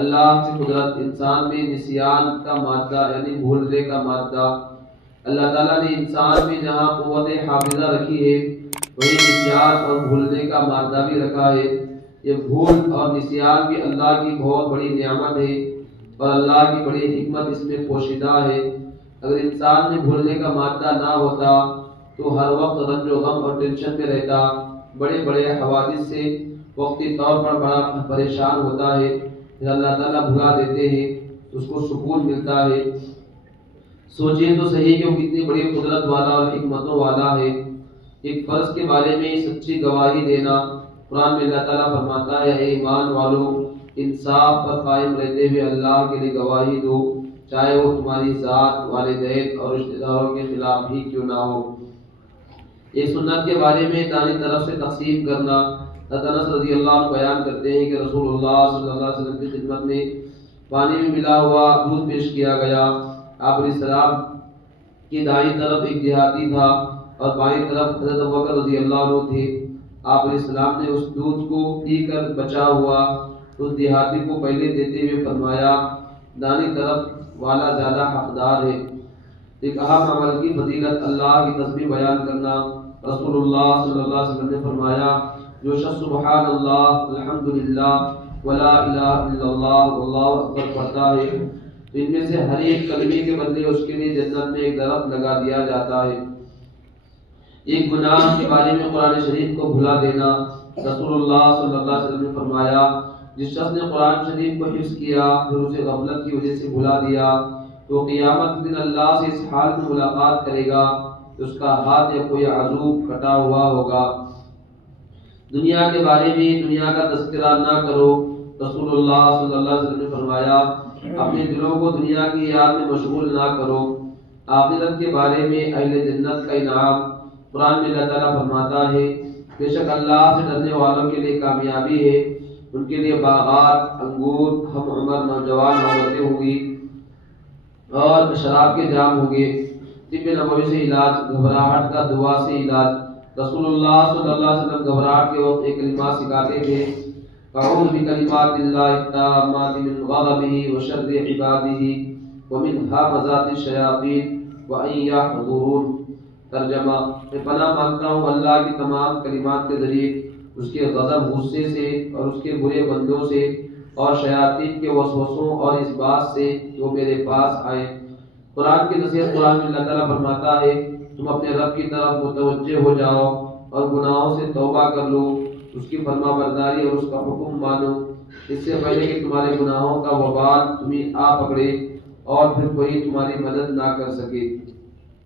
اللہ کی قدرت انسان میں نسیان کا مادہ یعنی بھولنے کا مادہ، اللہ تعالیٰ نے انسان میں جہاں قوت حافظہ رکھی ہے وہی نسیان اور بھولنے کا مادہ بھی رکھا ہے۔ یہ بھول اور نسیان بھی اللہ کی بہت بڑی نعمت ہے اور اللہ کی بڑی حکمت اس میں پوشیدہ ہے۔ اگر انسان میں بھولنے کا مادہ نہ ہوتا تو ہر وقت رنج و غم اور ٹینشن میں رہتا، بڑے بڑے حوادث سے وقتی طور پر بڑا پریشان ہوتا ہے، پھر اللہ تعالیٰ بھلا دیتے ہیں اس کو سکون ملتا ہے۔ سوچیں تو صحیح کہ وہ کتنی بڑی قدرت والا اور حکمتوں والا ہے۔ ایک فرض کے بارے میں سچی گواہی دینا، قرآن میں اللہ تعالیٰ فرماتا ہے اے ایمان والو انصاف پر قائم رہتے ہوئے اللہ کے لیے گواہی دو، چاہے وہ تمہاری ذات، والدین اور رشتہ داروں کے خلاف ہی کیوں نہ ہو۔ یہ سنت کے بارے میں دانی طرف سے تقسیم کرنا، حضرت انس رضی اللہ عنہ بیان کرتے ہیں کہ رسول اللہ صلی اللہ علیہ وسلم کی خدمت میں پانی میں ملا ہوا دودھ پیش کیا گیا۔ آپ علیہ السلام کی دائیں طرف ایک دیہاتی تھا اور بائیں طرف حضرت ابوبکر رضی اللہ عنہ تھے۔ آپ علیہ السلام نے اس دودھ کو پی کر بچا ہوا اس دیہاتی کو پہلے دیتے ہوئے فرمایا دائیں طرف والا زیادہ حقدار ہے۔ ایک اہم عمل کی فضیلت اللہ کی تسبیح بیان کرنا، رسول اللہ صلی اللہ علیہ وسلم نے فرمایا جو شخص سبحان اللہ الحمدللہ ولا الہ الا اللہ واللہ اکبر پڑھتا ہے تو ان میں سے ہر ایک کلمے کے بدلے اس کے لیے جنت میں ایک درخت لگا دیا جاتا ہے۔ ایک گناہ کے بارے میں قرآن شریف کو بھلا دینا، رسول اللہ صلی اللہ علیہ وسلم نے فرمایا جس شخص نے قرآن شریف کو حفظ کیا پھر اسے غفلت کی وجہ سے بھلا دیا تو قیامت کے دن اللہ سے اس حال میں ملاقات کرے گا کہ اس کا ہاتھ یا کوئی عضو کٹا ہوا ہوگا۔ دنیا کے بارے میں دنیا کا تذکرہ نہ کرو، رسول اللہ صلی اللہ علیہ وسلم نے فرمایا اپنے دلوں کو دنیا کی یاد میں مشغول نہ کرو۔ آخرت کے بارے میں اہل جنت کا انعام، قرآن میں اللہ تعالیٰ فرماتا ہے بے شک اللہ سے ڈرنے والوں کے لیے کامیابی ہے، ان کے لیے باغات، انگور، ہم عمر نوجوان عورتیں ہوں گی اور شراب کے جام ہوں گے، طب نبوی سے علاج، گھبراہٹ کا دعا سے علاج۔ رسول اللہ صلی اللہ علیہ وسلم گھبراہٹ کے وقت ایک کلمات سکھاتے تھے اعوذ بکلمات اللہ التامات من غضبہ وشر عبادہ ومن ہمزات الشیاطین وان یحضرون۔ ترجمہ، میں پناہ مانگتا ہوں اللہ کی تمام کلمات کے ذریعے اس کے غضب غصے سے اور اس کے برے بندوں سے اور شیاطین کے وسوسوں اور اس بات سے جو میرے پاس آئے۔ قرآن کی نصیحت، قرآن میں اللہ تعالیٰ فرماتا ہے تم اپنے رب کی طرف متوجہ ہو جاؤ اور گناہوں سے توبہ کر لو، اس کی فرما برداری اور اس کا حکم مانو، اس سے پہلے کہ تمہارے گناہوں کا وبال تمہیں آ پکڑے اور پھر کوئی تمہاری مدد نہ کر سکے۔